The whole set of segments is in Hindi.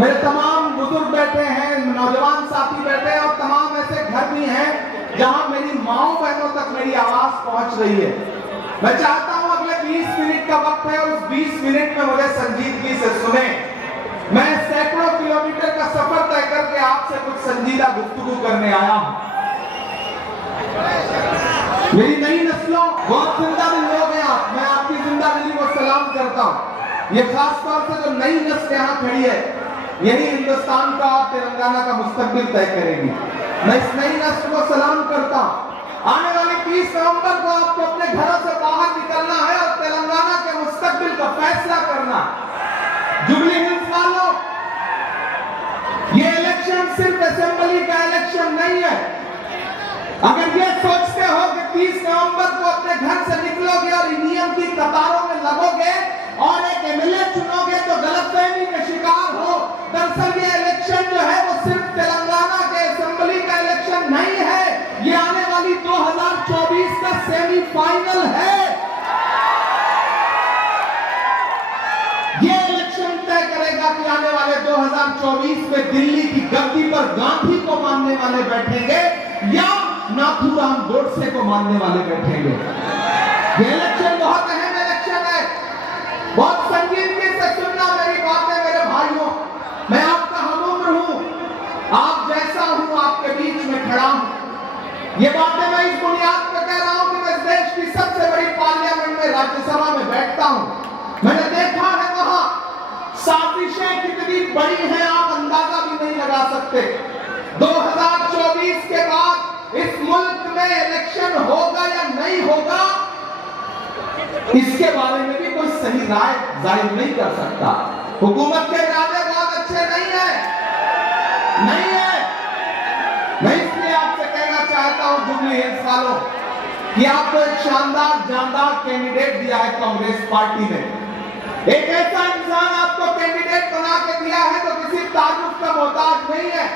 मेरे तमाम बुजुर्ग बैठे हैं, नौजवान साथी बैठे हैं और तमाम ऐसे घर भी हैं जहां मेरी माओ बहनों तक मेरी आवाज पहुंच रही है। मैं चाहता हूं अगले 20 मिनट का वक्त है, उस 20 मिनट में मुझे संजीदगी से सुने। मैं सैकड़ों किलोमीटर का सफर तय करके आपसे कुछ संजीदा गुफ्तगू करने आया हूं। मेरी नई नस्लों, बहुत जिंदा दिल लोग हैं आप, मैं आपकी जिंदा दिली को सलाम करता हूं। ये खास तौर से जो नई नस्ल यहां खड़ी है, यही हिंदुस्तान का और तेलंगाना का मुस्तकबिल तय करेगी। मैं इस नई नस्ल को सलाम करता हूं। आने वाली 20 नवंबर को आपको अपने घरों से बाहर निकलना है और तेलंगाना के मुस्तकबिल का फैसला करना। जुबली हिल्स वालों, ये इलेक्शन सिर्फ असेंबली का इलेक्शन नहीं है। अगर ये सोचते हो कि 30 नवंबर को अपने घर से निकलोगे और ईवीएम की कतारों में लगोगे और एक एमएलए चुनोगे तो गलतफहमी के शिकार हो। दरअसल ये इलेक्शन जो है वो सिर्फ तेलंगाना के असेंबली का इलेक्शन नहीं है, ये आने वाली 2024 का सेमीफाइनल है। ये इलेक्शन तय करेगा कि आने वाले 2024 में दिल्ली की गद्दी पर गांधी को मानने वाले बैठेंगे या नाथूराम गोडसे को मानने वाले बैठेंगे। ये इलेक्शन बहुत अहम इलेक्शन है। बहुत संजीदगी से सुनना मेरी बातें मेरे भाइयों। मैं आपका हमउम्र हूं, आप जैसा हूं आपके बीच में खड़ा हूं। ये बातें मैं इस बुनियाद पर कह रहा हूं कि मैं देश की सबसे बड़ी पार्लियामेंट में, राज्यसभा में बैठता हूं। मैंने देखा है वहां साजिशें कितनी बड़ी हैं, आप अंदाजा भी नहीं लगा सकते। 2024 के बाद इस मुल्क में इलेक्शन होगा या नहीं होगा, इसके बारे में भी कोई सही राय जाहिर नहीं कर सकता। हुकूमत के इरादे बहुत अच्छे नहीं है। मैं इसलिए आपसे कहना चाहता हूं जुबली हिल्स वालों कि आपको एक शानदार जानदार कैंडिडेट दिया है कांग्रेस पार्टी ने। एक ऐसा इंसान आपको कैंडिडेट बना के दिया है जो किसी तारुफ का मोहताज नहीं है।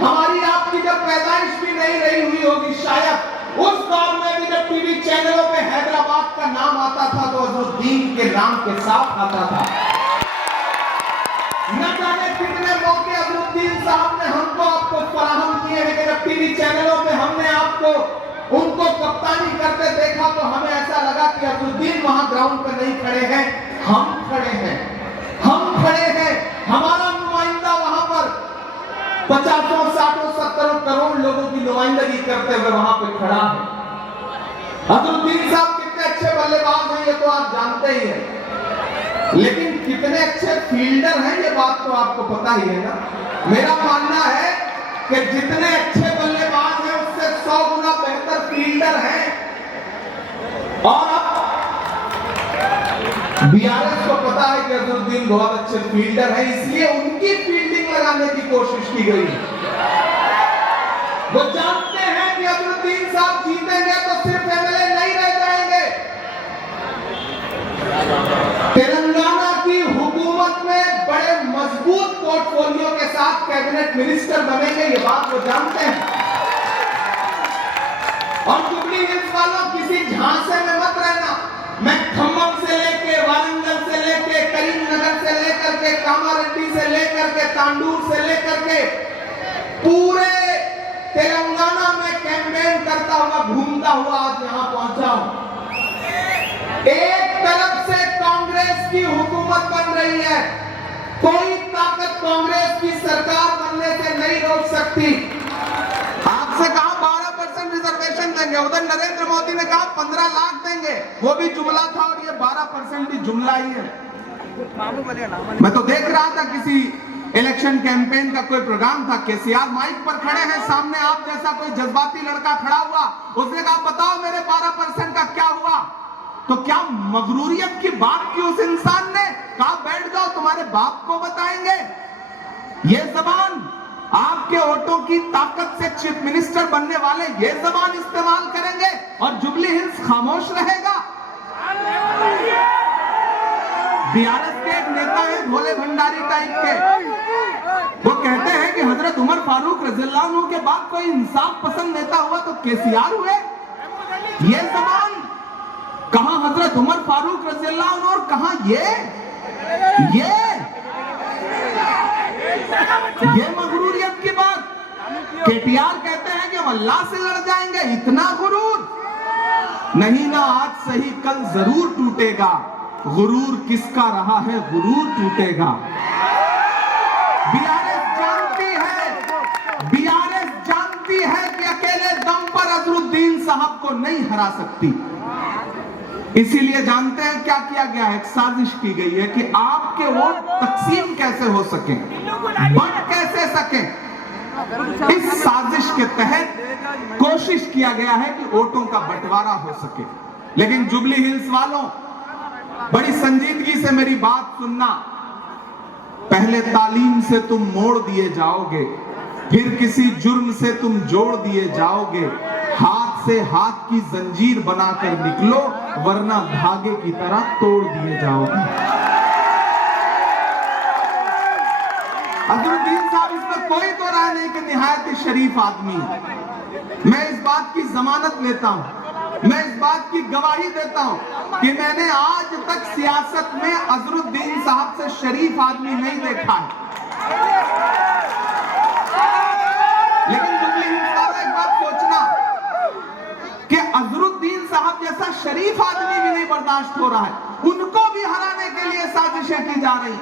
हमारी आपकी जब पैदाइश भी नहीं रही हुई होगी शायद, उस दौर में भी जब टीवी चैनलों पे हैदराबाद का नाम आता था तो अजहरुद्दीन के नाम के साथ आता था। न जाने कितने मौके अजहरुद्दीन साहब ने हमको आपको फराहम किए हैं कि जब टीवी चैनलों पे हमने आपको उनको कप्तानी करते देखा तो हमें ऐसा लगा कि अजहरुद्दीन वहां ग्राउंड पे नहीं खड़े हैं, हम खड़े हैं। हमारा नुमाइंदा वहां पर 50, 60, 70 करोड़ लोगों की नुमाइंदगी करते हुए वहां पे खड़ा है। अजहरुद्दीन साहब कितने अच्छे बल्लेबाज हैं ये तो आप जानते ही हैं, लेकिन कितने अच्छे फील्डर हैं ये बात तो आपको पता ही है ना। मेरा मानना है कि जितने अच्छे बल्लेबाज हैं उससे 100 गुना बेहतर फील्डर हैं। और अब बीआरएस को पता है कि अजहरुद्दीन बहुत अच्छे फील्डर हैं, इसलिए उनकी फील्डिंग लगाने की कोशिश की गई। वो जानते हैं कि अजहरुद्दीन साहब जीतेंगे तो सिर्फ एमएलए नहीं रह जाएंगे, तेलंगाना की हुकूमत में बड़े मजबूत पोर्टफोलियो के साथ कैबिनेट मिनिस्टर बनेंगे, ये बात वो जानते हैं। और जुबली हिल्स वालों किसी झांसे में मत रहना। मैं खम्मम से लेके, वारंगल से लेके, करीमनगर से लेकर के, कामारेड्डी से लेकर के, तांडूर से लेकर के पूरे तेलंगाना में कैंपेन करता हुआ घूमता हुआ आज यहां पहुंचा हूं। एक तरफ से कांग्रेस की हुकूमत बन रही है, कोई ताकत कांग्रेस की सरकार बनने से नहीं रोक सकती। आपसे कहा 12% रिजर्वेशन देंगे, उधर नरेंद्र मोदी ने कहा 15 लाख देंगे, वो भी जुमला था और ये 12% भी जुमला ही है। मैं तो देख रहा था किसी इलेक्शन कैंपेन का कोई प्रोग्राम था, केसीआर माइक पर खड़े हैं, सामने आप जैसा कोई जज्बाती लड़का खड़ा हुआ, उसने कहा बताओ मेरे 12% का क्या हुआ। तो क्या मगरूरियत की बात की उस इंसान ने, कहा बैठ जाओ तुम्हारे बाप को बताएंगे। ये जबान आपके वोटों की ताकत से चीफ मिनिस्टर बनने वाले ये जबान इस्तेमाल करेंगे और जुबली हिल्स खामोश रहेगा। बीआरएस के एक नेता है भोले भंडारी टाइप के, वो कहते हैं कि हजरत उमर फारूक रज़ियल्लाहु अन्हु के बाद कोई इंसाफ पसंद नेता हुआ तो केसीआर हुए। ये जबान कहां हजरत उमर फारूक रज़ियल्लाहु अन्हु और कहां ये ये मगरूरियत की बात। केटीआर कहते हैं कि हम अल्लाह से लड़ जाएंगे, इतना गुरूर नहीं ना, आज सही कल जरूर टूटेगा, गुरूर किसका रहा है गुरूर टूटेगा। बीआरएस जानती है कि अकेले दम पर अजरुद्दीन साहब को नहीं हरा सकती, इसीलिए जानते हैं क्या किया गया है, एक साजिश की गई है कि आपके वोट तकसीम कैसे हो सके, बंट कैसे सके। इस साजिश के तहत कोशिश किया गया है कि वोटों का बंटवारा हो सके। लेकिन जुबली हिल्स वालों, बड़ी संजीदगी से मेरी बात सुनना। पहले तालीम से तुम मोड़ दिए जाओगे, फिर किसी जुर्म से तुम जोड़ दिए जाओगे, हाथ से हाथ की जंजीर बनाकर निकलो, वरना धागे की तरह तोड़ दिए जाओगे। अजरुद्दीन साहब, इसमें कोई तो राय नहीं कि निहायत ही शरीफ आदमी है। मैं इस बात की जमानत लेता हूं, मैं इस बात की गवाही देता हूं कि मैंने आज तक सियासत में अजरुद्दीन साहब से शरीफ आदमी नहीं देखा है। लेकिन जुबली हिल्स वाला एक बात सोचना कि अजरुद्दीन साहब जैसा शरीफ आदमी भी नहीं बर्दाश्त हो रहा है, उनको भी हराने के लिए साजिशें की जा रही।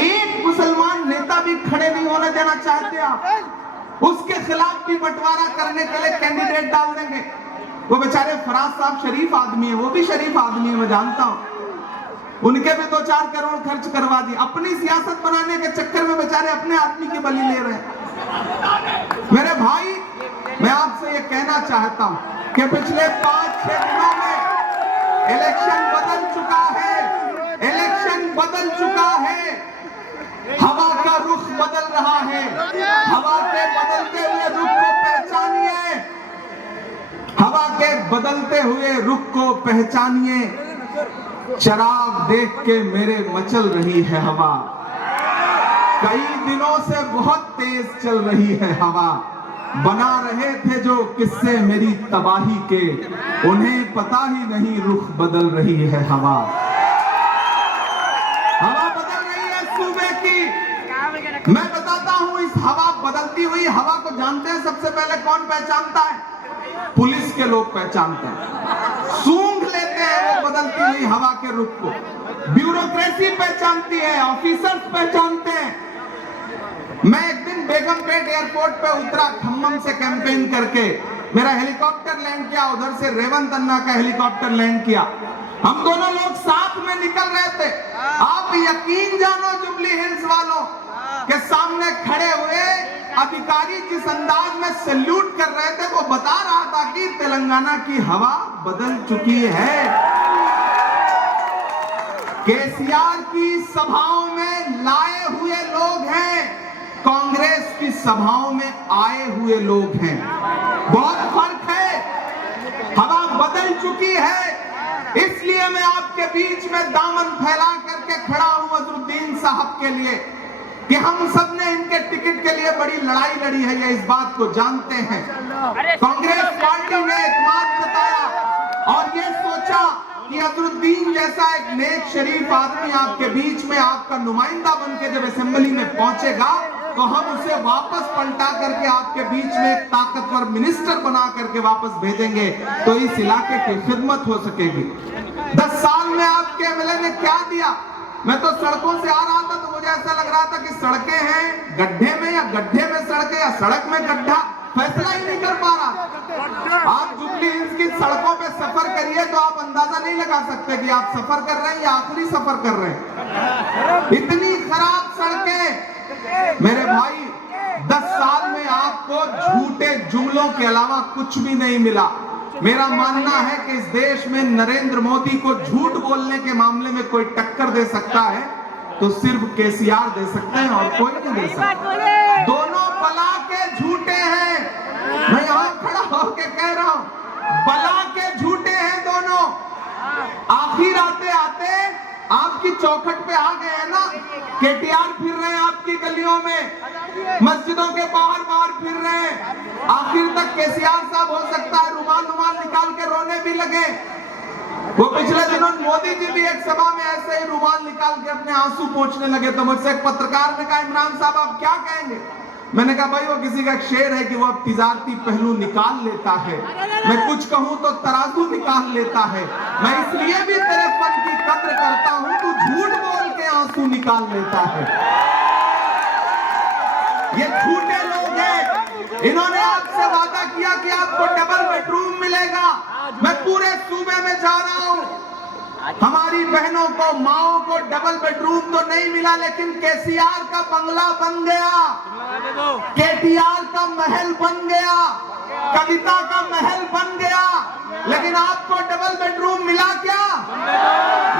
एक मुसलमान नेता भी खड़े नहीं होने देना चाहते आप, उसके खिलाफ भी बंटवारा करने के लिए कैंडिडेट डाल देंगे। वो बेचारे फराज साहब शरीफ आदमी है, वो भी शरीफ आदमी है, मैं जानता हूं, उनके भी 2-4 करोड़ खर्च करवा दी, अपनी सियासत बनाने के चक्कर में बेचारे अपने आदमी की बलि ले रहे हैं। मेरे भाई, मैं आपसे ये कहना चाहता हूं कि पिछले 5-6 दिनों में इलेक्शन बदल चुका है, इलेक्शन बदल चुका है, हवा का रुख बदल रहा है। हवा के बदलते हुए रुख को पहचानिए, हवा के बदलते हुए रुख को पहचानिए। चराग देख के मेरे मचल रही है हवा, कई दिनों से बहुत तेज चल रही है हवा। बना रहे थे जो किस्से मेरी तबाही के, उन्हें पता ही नहीं रुख बदल रही है हवा। हवा बदल रही है सूबे की। मैं बताता हूं, इस हवा बदलती हुई हवा को जानते हैं सबसे पहले कौन पहचानता है? पुलिस के लोग पहचानते हैं, सूंघ लेते हैं वो बदलती हुई हवा के रुख को। ब्यूरोक्रेसी पहचानती है, ऑफिसर्स पहचानते हैं। मैं एक दिन बेगमपेट एयरपोर्ट पे उतरा खम्मम से कैंपेन करके, मेरा हेलीकॉप्टर लैंड किया, उधर से रेवंत अन्ना का हेलीकॉप्टर लैंड किया, हम दोनों लोग साथ में निकल रहे थे। आप यकीन जानो जुबली हिल्स वालों के सामने खड़े हुए अधिकारी जिस अंदाज में सैल्यूट कर रहे थे, वो बता रहा था कि तेलंगाना की हवा बदल चुकी है। केसीआर की सभाओं में लाए हुए लोग हैं, कांग्रेस की सभाओं में आए हुए लोग हैं, बहुत फर्क है। हवा बदल चुकी है, इसलिए मैं आपके बीच में दामन फैला करके खड़ा हूं अजरुद्दीन साहब के लिए कि हम सब ने इनके टिकट के लिए बड़ी लड़ाई लड़ी है, ये इस बात को जानते हैं। कांग्रेस पार्टी ने एतमाद जताया और ये सोचा कि अजरुद्दीन जैसा एक नेक शरीफ आदमी आपके बीच में आपका नुमाइंदा बनके जब असेंबली में पहुंचेगा तो हम उसे वापस पलटा करके आपके बीच में एक ताकतवर मिनिस्टर बना करके वापस भेजेंगे, तो इस इलाके की खिदमत हो सकेगी। 10 साल में आपके एमएलए ने क्या दिया? मैं तो सड़कों से आ रहा था तो मुझे ऐसा लग रहा था कि सड़कें हैं गड्ढे में या गड्ढे में सड़कें या सड़क में गड्ढा, फैसला ही नहीं कर पा रहा। आप जुबली हिल्स की सड़कों पे सफर करिए तो आप अंदाजा नहीं लगा सकते कि आप सफर कर रहे हैं या आखिरी सफर कर रहे हैं। इतनी खराब सड़कें। मेरे भाई, 10 साल में आपको झूठे जुमलों के अलावा कुछ भी नहीं मिला। मेरा मानना है कि इस देश में नरेंद्र मोदी को झूठ बोलने के मामले में कोई टक्कर दे सकता है तो सिर्फ केसीआर दे सकते हैं और कोई नहीं दे सकता। दोनों बला के झूठे हैं, मैं यहां खड़ा होकर कह रहा हूं, बला के झूठे हैं दोनों। आखिर आते आते आपकी चौखट पे आ गए हैं ना, केटीआर फिर रहे हैं आपकी गलियों में, मस्जिदों के बाहर बाहर फिर रहे हैं। आखिर तक केसीआर साहब हो सकता है रुमाल निकाल के रोने भी लगे। वो पिछले दिनों मोदी जी भी एक सभा में ऐसे ही रुमाल निकाल के अपने आंसू पोंछने लगे, तो मुझसे एक पत्रकार ने कहा, इमरान साहब आप क्या कहेंगे? मैंने कहा भाई वो किसी का शेर है कि वो अब तिजारती पहलू निकाल लेता है, मैं कुछ कहूं तो तराजू निकाल लेता है, मैं इसलिए भी तेरे फन की कद्र करता हूं, तू झूठ बोल के आंसू निकाल लेता है। ये झूठे लोग हैं, इन्होंने आपसे वादा किया कि आपको डबल बेडरूम मिलेगा। मैं पूरे सूबे में जा रहा हूं, हमारी बहनों को, माओ को डबल बेडरूम तो नहीं मिला, लेकिन केसीआर का बंगला बन गया, केटीआर का महल बन गया, कविता का महल बन गया, लेकिन आपको डबल बेडरूम मिला क्या?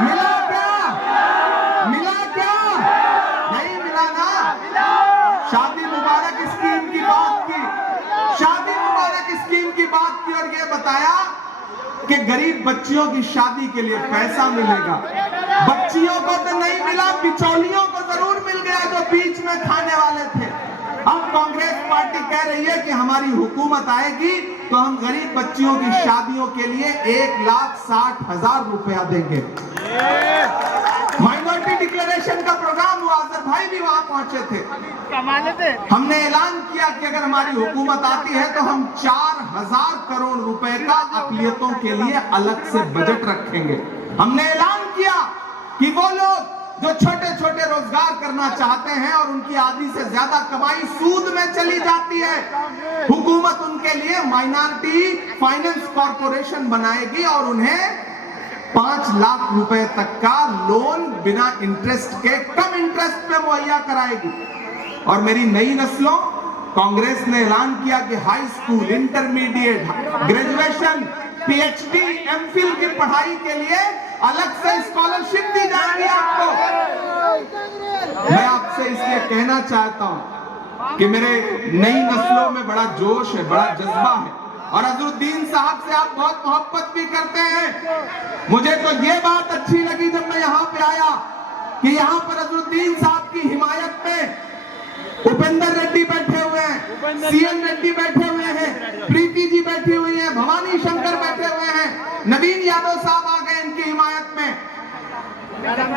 मिला क्या? मिला क्या? नहीं मिला ना। शादी मुबारक स्कीम की बात की, शादी मुबारक स्कीम की बात की, और ये बताया कि गरीब बच्चियों की शादी के लिए पैसा मिलेगा। बच्चियों को तो नहीं मिला, बिचौलियों को जरूर मिल गया जो बीच में खाने वाले थे। अब कांग्रेस पार्टी कह रही है कि हमारी हुकूमत आएगी तो हम गरीब बच्चियों की शादियों के लिए 1,60,000 रुपया देंगे। माइनॉरिटी डिक्लेरेशन का प्रोग्राम हुआ, अजहर भाई भी वहां पहुंचे थे। हमने ऐलान किया कि अगर हमारी हुकूमत आती है तो हम 4,000 करोड़ रुपए का अक़लियतों के लिए अलग से बजट रखेंगे। हमने ऐलान किया कि वो लोग जो छोटे छोटे रोजगार करना चाहते हैं और उनकी आधी से ज्यादा कमाई सूद में चली जाती है, हुकूमत उनके लिए माइनॉरिटी फाइनेंस कॉर्पोरेशन बनाएगी और उन्हें 5 लाख रुपए तक का लोन बिना इंटरेस्ट के, कम इंटरेस्ट पे मुहैया कराएगी। और मेरी नई नस्लों, कांग्रेस ने ऐलान किया कि high school, intermediate, graduation, PhD, MPhil की पढ़ाई के लिए अलग से स्कॉलरशिप दी जाएगी आपको। मैं आपसे इसलिए कहना चाहता हूं कि मेरे नई नस्लों में बड़ा जोश है, बड़ा जज्बा है, और अजहरुद्दीन साहब से आप बहुत मोहब्बत भी करते हैं। मुझे तो ये बात अच्छी लगी जब मैं यहाँ पे आया कि यहाँ पर अजहरुद्दीन साहब की हिमायत में उपेंद्र रेड्डी बैठे हुए हैं, सीएन रेड्डी बैठे हुए हैं, प्रीति जी बैठी हुई हैं, भवानी शंकर बैठे हुए हैं, नवीन यादव साहब आ गए इनकी हिमायत में।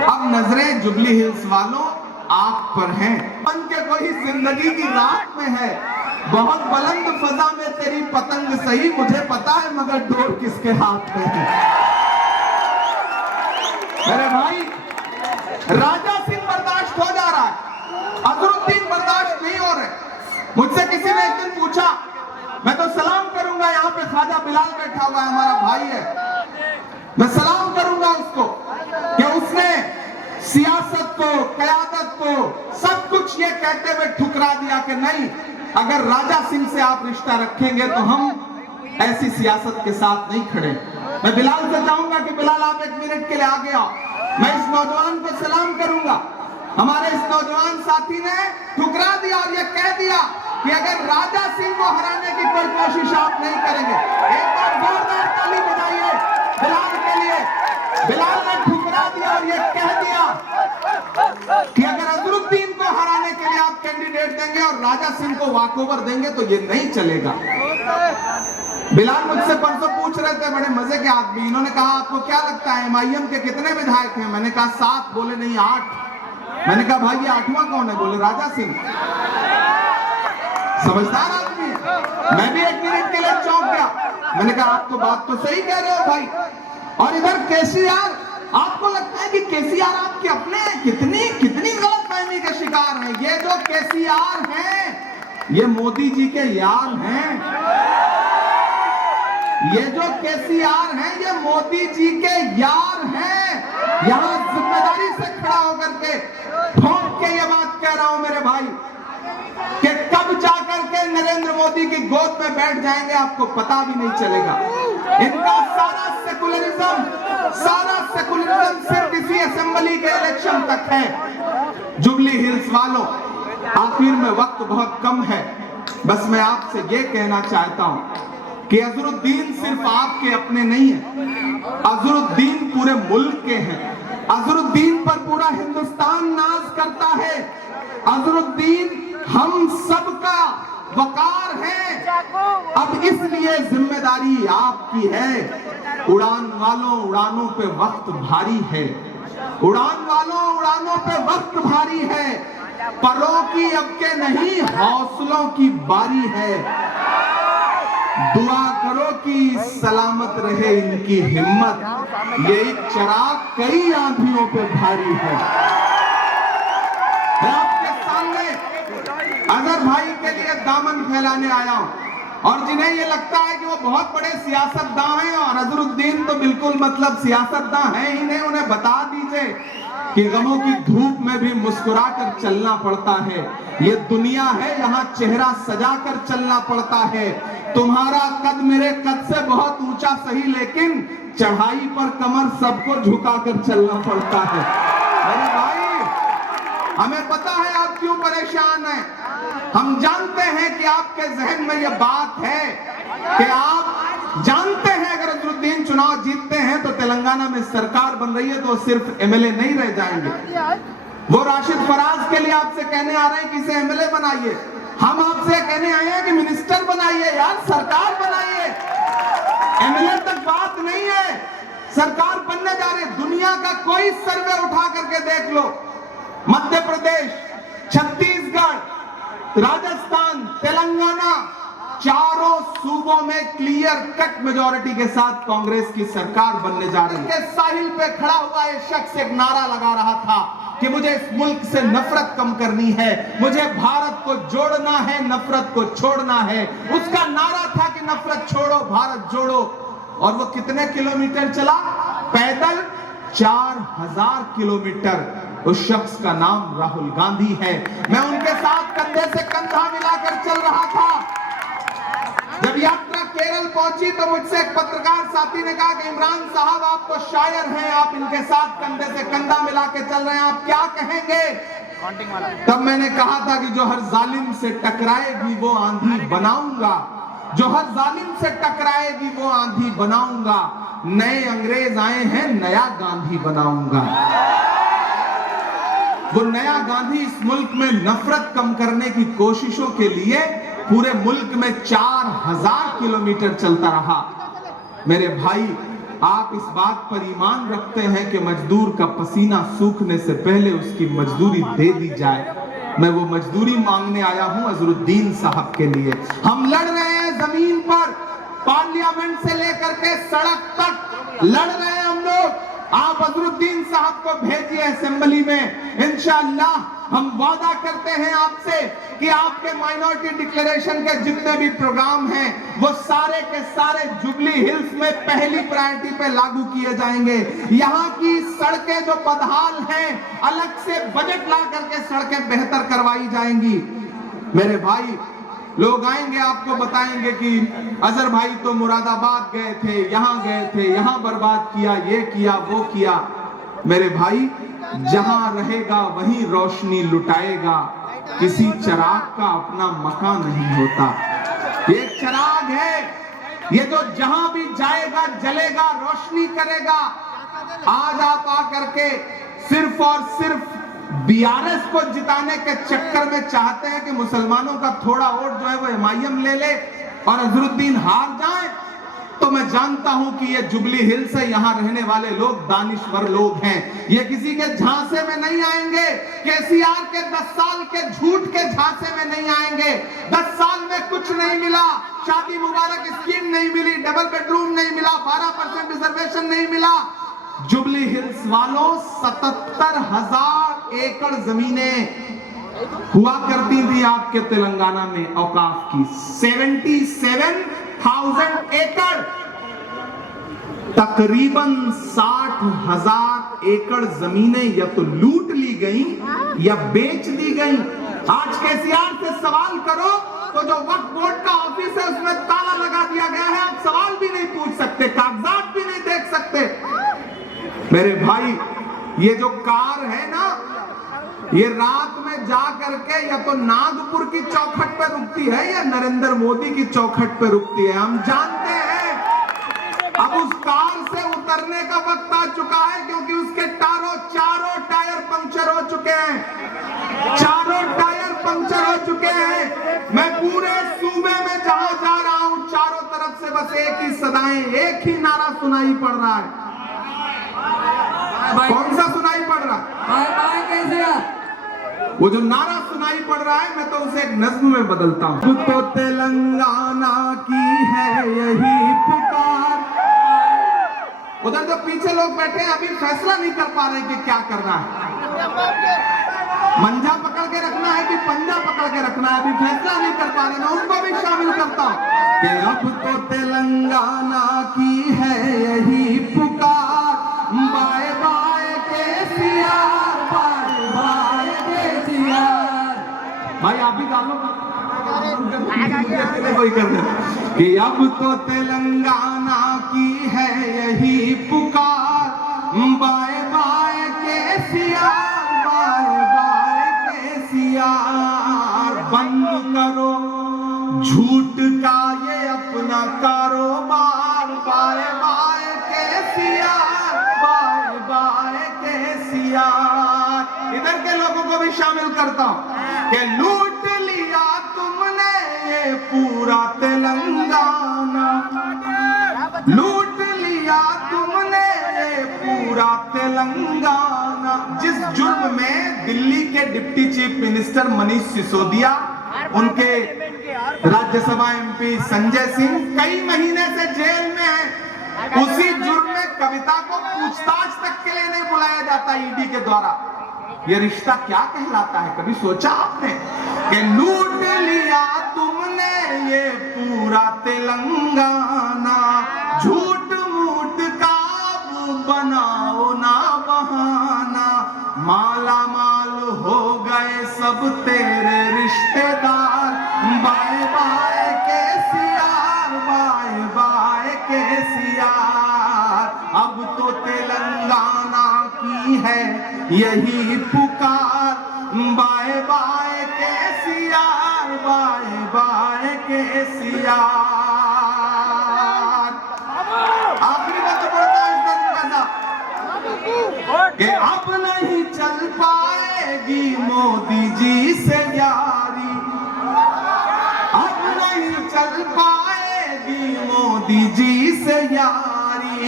अब नजरें जुबली हिल्स वालों आप पर हैं, मन के कोई जिंदगी की रात में है, बहुत बुलंद फजा में तेरी पतंग सही, मुझे पता है मगर डोर किसके हाथ में है। मेरे भाई, राजा सिंह बर्दाश्त हो जा रहा है, अजहरुद्दीन बर्दाश्त नहीं हो रहे। मुझसे किसी ने एक दिन पूछा, मैं तो सलाम करूंगा, यहाँ पे ख्वाजा बिलाल बैठा हुआ है, हमारा भाई है, मैं सलाम करूंगा उसको कि उसने सियासत को, क़यादत को, सब कुछ ये कहते हुए ठुकरा दिया कि नहीं, अगर राजा सिंह से आप रिश्ता रखेंगे तो हम ऐसी सियासत के साथ नहीं खड़े। मैं बिलाल से चाहूंगा कि बिलाल आप 1 मिनट के लिए आगे आओ, मैं इस नौजवान को सलाम करूंगा। हमारे इस नौजवान साथी ने ठुकरा दिया और ये कह दिया कि अगर राजा सिंह को हराने की कोई कोशिश आप नहीं करेंगे। एक बार जोरदार ताली बजाइए बिलाल के लिए। बिलाल ने ठुकरा दिया और ये कह दिया कि अगर अजहरुद्दीन को हराने के लिए आप कैंडिडेट देंगे और राजा सिंह को वॉकओवर देंगे तो ये नहीं चलेगा। बिलाल मुझसे परसों पूछ रहे थे, बड़े मजे के आदमी, इन्होंने कहा आपको क्या लगता है एमआईएम के कितने विधायक हैं? मैंने कहा 7, बोले नहीं 8। मैंने कहा भाई ये 8वां कौन है? बोले राजा सिंह। समझदार आदमी है। मैं भी 1 मिनट के लिए चौंक गया। मैंने कहा आप तो बात तो सही कह रहे हो भाई। और इधर केसीआर, आपको लगता है कि केसीआर आपके अपने हैं? कितनी गलतफहमी के शिकार हैं। ये जो केसीआर हैं ये मोदी जी के यार हैं। ये जो केसीआर हैं ये मोदी जी के यार हैं। यहां जिम्मेदारी से खड़ा होकर के ठोक के ये बात कह रहा हूं मेरे भाई कि कब जाकर के नरेंद्र मोदी की गोद में बैठ जाएंगे आपको पता भी नहीं चलेगा। इनका सारा सेकुलरिज्म सिर्फ इसी असेंबली के इलेक्शन तक है। जुबली हिल्स वालों, आखिर में वक्त बहुत कम है, बस मैं आपसे ये कहना चाहता हूं कि अजहरुद्दीन सिर्फ आपके अपने नहीं है, अजहरुद्दीन पूरे मुल्क के हैं। अजहरुद्दीन पर पूरा हिंदुस्तान नाज करता है। अजहरुद्दीन हम सबका वकार है। अब इसलिए जिम्मेदारी आपकी है। उड़ान वालों, उड़ानों पे वक्त भारी है। उड़ान वालों, उड़ानों पे वक्त भारी है। परों की अब के नहीं, हौसलों की बारी है। दुआ करो कि सलामत रहे इनकी हिम्मत। ये एक चिराग कई आंधियों पे भारी है। मैं आपके सामने अजहर भाई के लिए दामन फैलाने आया हूं, और जिन्हें ये लगता है कि वो बहुत बड़े सियासतदान हैं, और अजहरुद्दीन तो बिल्कुल मतलब सियासतदान है ही नहीं, उन्हें बता दीजिए कि गमों की धूप में भी मुस्कुराकर चलना पड़ता है। ये दुनिया है, यहाँ चेहरा सजाकर चलना पड़ता है। तुम्हारा कद मेरे कद से बहुत ऊंचा सही, लेकिन चढ़ाई पर कमर सबको झुकाकर चलना पड़ता है। मेरे भाई, हमें पता है आप क्यों परेशान हैं। हम जानते हैं कि आपके जहन में यह बात है कि आप जानते हैं अगर अजहरुद्दीन चुनाव जीतते हैं तो तेलंगाना में सरकार बन रही है तो सिर्फ एमएलए नहीं रह जाएंगे। वो राशिद फराज के लिए आपसे कहने आ रहे हैं कि इसे एमएलए बनाइए। हम आपसे कहने आए हैं कि मिनिस्टर बनाइए यार, सरकार बनाइए। एमएलए तक बात नहीं है, सरकार बनने जा रही है। दुनिया का कोई सर्वे उठा करके देख लो, मध्य प्रदेश, छत्तीसगढ़, राजस्थान, तेलंगाना, चारों सूबों में क्लियर कट मेजॉरिटी के साथ कांग्रेस की सरकार बनने जा रही है। साहिल पे खड़ा हुआ ये शख्स एक नारा लगा रहा था कि मुझे इस मुल्क से नफरत कम करनी है, मुझे भारत को जोड़ना है, नफरत को छोड़ना है। उसका नारा था कि नफरत छोड़ो, भारत जोड़ो। और वो कितने किलोमीटर चला? पैदल 4000 किलोमीटर। उस शख्स का नाम राहुल गांधी है। मैं उनके साथ कंधे से कंधा मिलाकर चल रहा था। जब यात्रा केरल पहुंची तो मुझसे एक पत्रकार साथी ने कहा कि इमरान साहब आप तो शायर हैं, आप इनके साथ कंधे से कंधा मिला के चल रहे हैं, आप क्या कहेंगे? तब मैंने कहा था कि जो हर जालिम से टकराएगी वो आंधी बनाऊंगा, जो हर जालिम से टकराएगी वो आंधी बनाऊंगा। नए अंग्रेज आए हैं, नया गांधी बनाऊंगा। वो नया गांधी इस मुल्क में नफरत कम करने की कोशिशों के लिए पूरे मुल्क में 4000 किलोमीटर चलता रहा। मेरे भाई, आप इस बात पर ईमान रखते हैं कि मजदूर का पसीना सूखने से पहले उसकी मजदूरी दे दी जाए। मैं वो मजदूरी मांगने आया हूं अजहरुद्दीन साहब के लिए। हम लड़ रहे हैं जमीन पर, पार्लियामेंट से लेकर के सड़क तक लड़ रहे हैं हम लोग। आप अजहरुद्दीन साहब को भेजिए असेंबली में, इंशाअल्लाह हम वादा करते हैं आपसे कि आपके माइनॉरिटी डिक्लेरेशन के जितने भी प्रोग्राम हैं वो सारे के सारे जुबली हिल्स में पहली प्रायोरिटी पे लागू किए जाएंगे। यहाँ की सड़कें जो बदहाल हैं, अलग से बजट ला करके सड़कें बेहतर करवाई जाएंगी। मेरे भाई, लोग आएंगे आपको बताएंगे कि अजहर भाई तो मुरादाबाद गए थे, यहाँ गए थे, यहाँ बर्बाद किया, ये किया, वो किया। मेरे भाई, जहां रहेगा वहीं रोशनी लुटाएगा। किसी चिराग का अपना मकान नहीं होता। ये चिराग है, ये जो जहां भी जाएगा जलेगा, रोशनी करेगा। आज आप आकर के सिर्फ और सिर्फ बीआरएस को जिताने के चक्कर में चाहते हैं कि मुसलमानों का थोड़ा वोट जो है वो एमआईएम ले ले और अजहरुद्दीन हार जाए। तो मैं जानता हूं कि ये जुबली हिल से यहाँ रहने वाले लोग दानिश्वर लोग हैं। ये किसी के झांसे में नहीं आएंगे, केसीआर के 10 साल के झूठ के झांसे में नहीं आएंगे। 10 साल में कुछ नहीं मिला, शादी मुबारक स्कीम नहीं मिली, डबल बेडरूम नहीं मिला, 12% रिजर्वेशन नहीं मिला। जुबली हिल्स वालों, 77,000 एकड़ जमीनें हुआ करती थी आपके तेलंगाना में औकाफ की। 77,000 एकड़, तकरीबन 60,000 एकड़ जमीनें या तो लूट ली गई या बेच दी गई। आज केसीआर से सवाल करो तो जो वक्फ बोर्ड का ऑफिस है उसमें ताला लगा दिया गया है। आप सवाल भी नहीं पूछ सकते, कागजात भी नहीं देख सकते। मेरे भाई, ये जो कार है ना, ये रात में जा करके या तो नागपुर की चौखट पर रुकती है या नरेंद्र मोदी की चौखट पर रुकती है। हम जानते हैं अब उस कार से उतरने का वक्त आ चुका है, क्योंकि उसके चारों टायर पंक्चर हो चुके हैं। चारों टायर पंक्चर हो चुके हैं। मैं पूरे बस एक ही सदाएं, एक ही नारा सुनाई पड़ रहा है। कौन सा सुनाई पड़ रहा है? कैसे वो जो नारा सुनाई पड़ रहा है, मैं तो उसे एक नज्म में बदलता हूँ। तो तेलंगाना की है यही पुकार। उधर जो पीछे लोग बैठे हैं अभी फैसला नहीं कर पा रहे कि क्या करना है, मंजा पकड़ के रखना है कि पंजा पकड़ के रखना है, अभी फैसला नहीं कर पा रहे। मैं उनको भी शामिल करता हूँ कि अब तो तेलंगाना की है यही पुकार। Bye bye KCR, bye bye KCR. भाई आप भी डालो कोई कर दे कि अब तो तेलंगाना की है यही पुकार। Bye bye KCR, bye bye KCR. बंद करो झूठ का ये अपना कारोबार। Bye bye KCR, bye bye KCR. इधर के लोगों को भी शामिल करता हूं कि लूट लिया तुमने ये पूरा तेलंगाना, लूट लिया तुमने ये पूरा तेलंगाना। जिस जुर्म में दिल्ली के deputy chief minister Manish Sisodia, उनके राज्यसभा एमपी संजय सिंह कई महीने से जेल में है, उसी जुर्म में कविता को पूछताछ तक के लिए नहीं बुलाया जाता ईडी के द्वारा। ये रिश्ता क्या कहलाता है? कभी सोचा आपने कि लूट लिया तुमने ये पूरा तेलंगाना, झूठ मूठ का बनाओ ना बहाना। माला माल हो गए सब तेरे रिश्तेदार। Bye bye KCR, bye bye KCR. अब तो तेलंगाना की है यही पुकार। Bye bye KCR, bye bye KCR. आखिरी बात तो बोलता हूं कि अब नहीं चल पाएगी मोदी जी से यारी। अब नहीं चल पाएगी मोदी जी से यारी।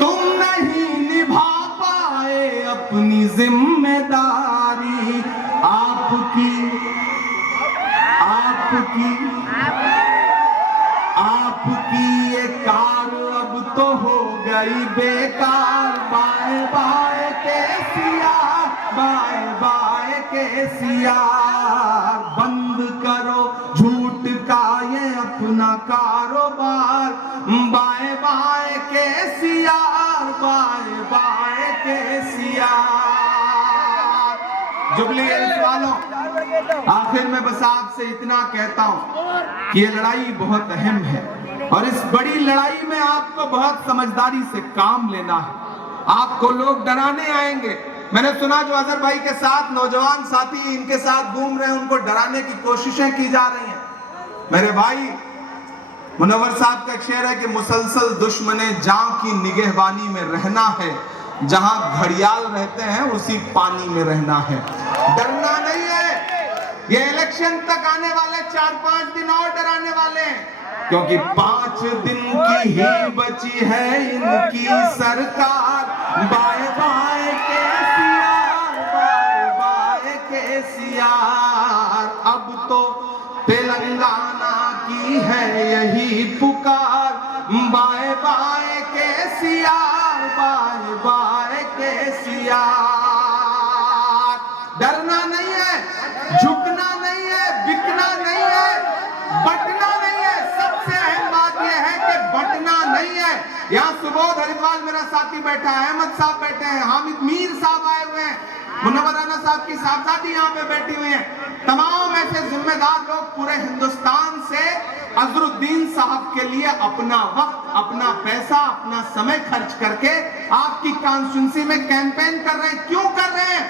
तुम नहीं निभा पाए अपनी जिम्मेदारी। आपकी ये कार अब तो हो गई बेकार। Bye bye KCR, bye bye KCR. बंद करो झूठ का ये अपना कारोबार। Bye bye KCR, bye bye KCR. Jubilee Hills वालों, आखिर में बस आपसे इतना कहता हूं कि ये लड़ाई बहुत अहम है और इस बड़ी लड़ाई में आपको बहुत समझदारी से काम लेना है। आपको लोग डराने आएंगे। मैंने सुना जो अजहर भाई के साथ नौजवान साथी इनके साथ घूम रहे हैं, उनको डराने की कोशिशें की जा रही हैं। मेरे भाई, मुनव्वर साहब का एक शेर है कि मुसलसल दुश्मने जां की निगहबानी में रहना है। जहां घड़ियाल रहते हैं उसी पानी में रहना है। डरना नहीं है। ये इलेक्शन तक आने वाले 4-5 दिन और डराने वाले हैं, क्योंकि 5 दिन की ही बची है इनकी सरकार। Bye bye KCR, bye bye KCR. अब तो तेलंगाना की है यही पुकार। Bye bye KCR, bye bye KCR. डरना नहीं है, झुकना नहीं है, बिकना नहीं है, बटना नहीं है। सबसे अहम बात यह है कि बटना नहीं है। यहाँ सुबोध हरिद्वार मेरा साथी बैठा है, अहमद साहब बैठे हैं, हामिद मीर साहब आए हुए हैं, मुनव्वर राना साहब की साहबजादी यहाँ पे बैठी हुई हैं। तमाम ऐसे जिम्मेदार लोग पूरे हिंदुस्तान से अजहरुद्दीन साहब के लिए अपना वक्त, अपना पैसा, अपना समय खर्च करके आपकी कॉन्स्टिट्यूंसी में कैंपेन कर रहे हैं। क्यों कर रहे हैं?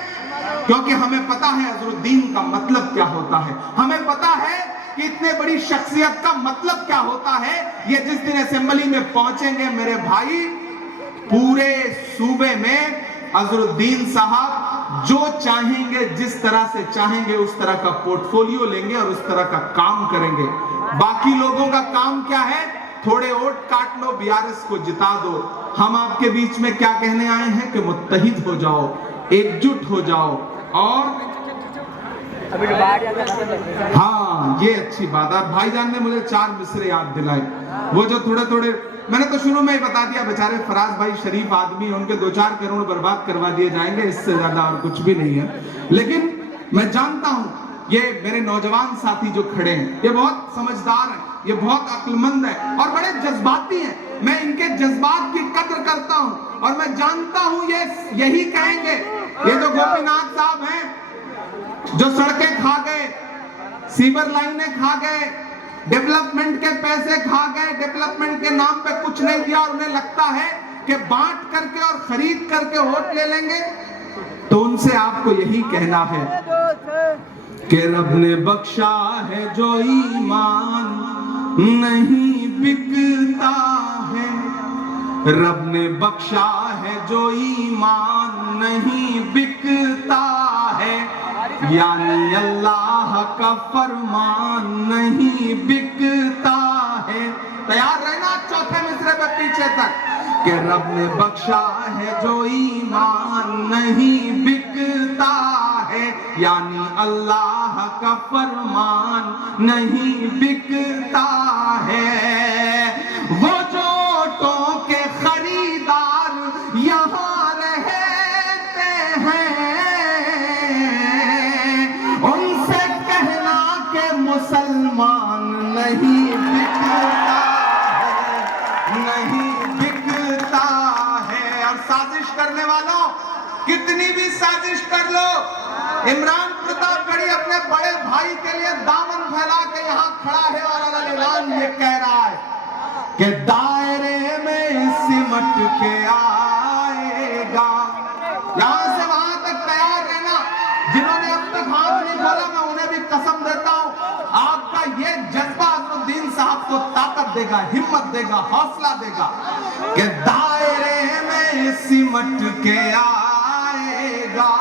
क्योंकि हमें पता है अजहरुद्दीन का मतलब क्या होता है। हमें पता है कि इतने बड़ी शख्सियत का मतलब क्या होता है। ये जिस दिन असेंबली में पहुंचेंगे मेरे भाई, पूरे सूबे में अजहरुद्दीन साहब जो चाहेंगे, जिस तरह से चाहेंगे उस तरह का पोर्टफोलियो लेंगे और उस तरह का काम करेंगे। बाकी लोगों का काम क्या है? थोड़े वोट काट लो, बीआरएस को जिता दो। हम आपके बीच में क्या कहने आए हैं कि मुत्तहिद हो जाओ, एकजुट हो जाओ। और हाँ, ये अच्छी बात है। भाईजान ने मुझे 4 मिसरे याद दिलाए, वो जो थोड़े थोड़े मैंने तो शुरू में ही बता दिया, बेचारे फराज भाई शरीफ आदमी, उनके 2-4 करोड़ बर्बाद करवा दिए जाएंगे, इससे ज्यादा और कुछ भी नहीं है। लेकिन मैं जानता हूं ये मेरे नौजवान साथी जो खड़े हैं, ये बहुत समझदार हैं, ये बहुत अक्लमंद है और बड़े जज्बाती हैं। मैं इनके जज्बात की कद्र करता हूं और मैं जानता हूं ये यही कहेंगे। ये जो गोपीनाथ साहब हैं, जो सड़कें खा गए, सीवर लाइनें खा गए, डेवलपमेंट के पैसे खा गए, डेवलपमेंट के नाम पे कुछ नहीं दिया और उन्हें लगता है कि बांट करके और खरीद करके वोट ले लेंगे, तो उनसे आपको यही कहना है कि रब ने बख्शा है जो ईमान नहीं बिकता है, रब ने बख्शा है जो ईमान नहीं बिकता है, यानी अल्लाह का फरमान नहीं बिकता है। तैयार रहना चौथे मिसरे पे पीछे तक कि रब ने बख्शा है जो ईमान नहीं बिकता है, यानी अल्लाह का फरमान नहीं बिकता है। वो जो ऑटो के खरीदार यहाँ रहते हैं, उनसे कहना कि मुसलमान नहीं बिकता है, नहीं बिकता है। और साजिश करने वालों, कितनी भी साजिश कर लो, इमरान प्रतापगढ़ी अपने बड़े भाई के लिए दामन फैला के यहाँ खड़ा है और ऐलान ये कह रहा है कि दायरे में सिमट के आएगा। यहां से वहां तक तैयार रहना। जिन्होंने अब तक हाथ नहीं खोला, मैं उन्हें भी कसम देता हूं, आपका ये जज्बा अजरुद्दीन साहब को ताकत देगा, हिम्मत देगा, हौसला देगा कि दायरे में सिमट के आएगा,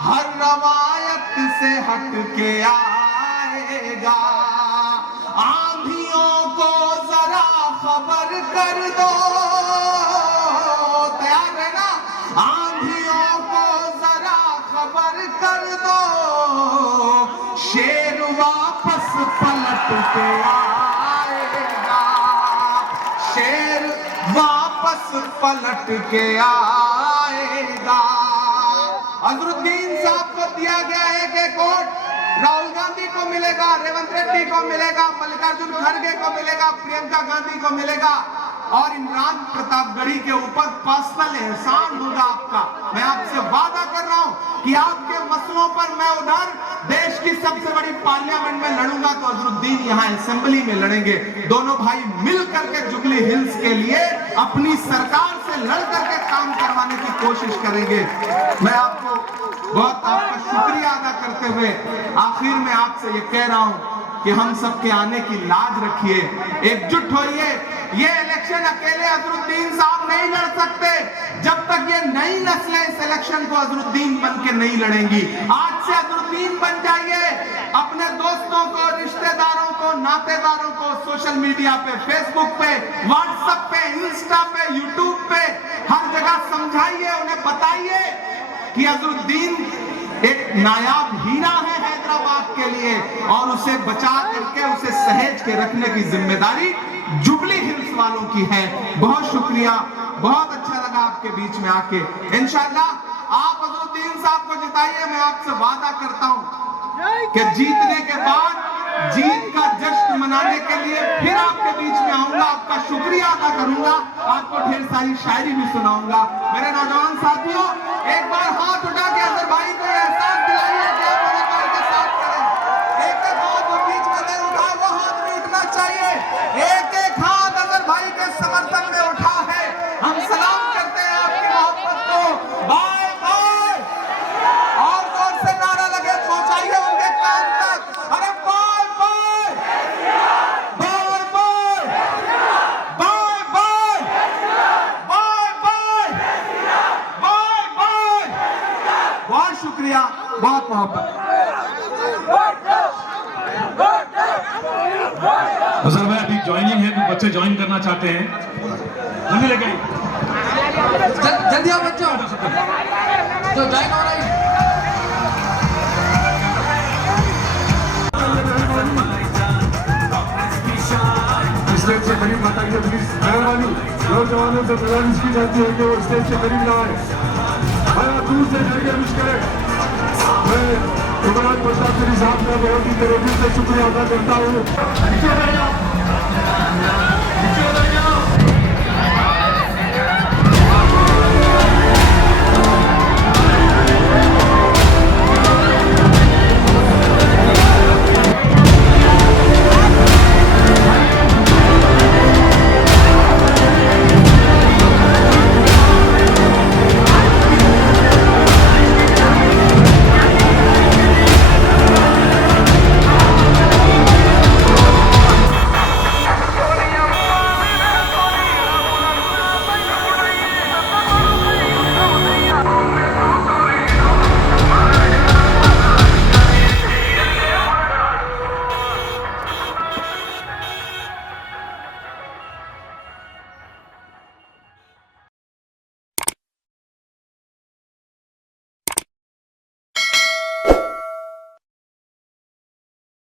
हर रवायत से हट के आएगा। आंधियों को जरा खबर कर दो, तैयार रहना, आंधियों को जरा खबर कर दो, शेर वापस पलट के आएगा, शेर वापस पलट के आएगा। अजरुद्दीन साहब को दिया गया एक वोट, राहुल गांधी को मिलेगा, रेवंत रेड्डी को मिलेगा, मल्लिकार्जुन खड़गे को मिलेगा, प्रियंका गांधी को मिलेगा और इमरान प्रतापगढ़ी के ऊपर पर्सनल एहसान होगा आपका। मैं आपसे वादा कर रहा हूं कि आपके मसलों पर मैं उधर देश की सबसे बड़ी पार्लियामेंट में लड़ूंगा तो अजरुद्दीन यहाँ असेंबली में लड़ेंगे। दोनों भाई मिल करके जुबली हिल्स के लिए अपनी सरकार से लड़ करके काम करवाने की कोशिश करेंगे। मैं आपको बहुत आपका शुक्रिया अदा करते हुए आखिर में आपसे ये कह रहा हूं कि हम सबके आने की लाज रखिए, एकजुट होइए। ये इलेक्शन अकेले अजरुद्दीन साहब नहीं लड़ सकते जब तक ये नई नस्लें इस इलेक्शन को अजरुद्दीन बन के नहीं लड़ेंगी। आज से अजरुद्दीन बन जाइए, अपने दोस्तों को, रिश्तेदारों को, नातेदारों को सोशल मीडिया पे, फेसबुक पे, व्हाट्सएप पे, इंस्टा पे, यूट्यूब पे हर जगह समझाइए, उन्हें बताइए कि अजरुद्दीन एक नायाब हीरा है हैदराबाद के लिए और उसे बचा करके, उसे सहेज के रखने की जिम्मेदारी जुबली हिल्स वालों की है। बहुत शुक्रिया, बहुत अच्छा लगा आपके बीच में आके। इंशाल्लाह आप अजरुद्दीन साहब को जिताइए। मैं आपसे वादा करता हूं कि जीतने के बाद जीत का जश्न मनाने के लिए फिर आपके बीच में आऊंगा, आपका शुक्रिया अदा करूंगा, आपको ढेर सारी शायरी भी सुनाऊंगा। मेरे नौजवान साथियों, एक बार हाथ उठा के अजहर भाई को एहसास दिलाइए कि आप मुलाकात के साथ करें। एक एक हाथ जो बीच में नहीं उठा, वो हाथ भी उठना चाहिए। एक एक हाथ अजहर भाई के समर्थन में उठा है। हम सलाम करते हैं आपकी मोहब्बत को। बाय बाय, और जोर से नारा लगे, पहुंचाइए उनके कान तक। अरे bye bye, bye bye, bye bye, bye bye, bye bye. बहुत शुक्रिया, बहुत मोहब्बत। अजहर भाई अभी ज्वाइनिंग है, बच्चे ज्वाइन करना चाहते हैं जल्दी लेके आइए। जल्दी आओ बच्चों, तो ज्वाइन हो रही। स्टेज से करीब हटाइए प्लीज। मेहरबानी नौजवानों से गुजारिश की जाती है कि वो स्टेज से करीब ना आए, दूर से जाके विश करें। मैं युवराज प्रताप गिरी साहब का बहुत ही दिल से शुक्रिया अदा करता हूँ।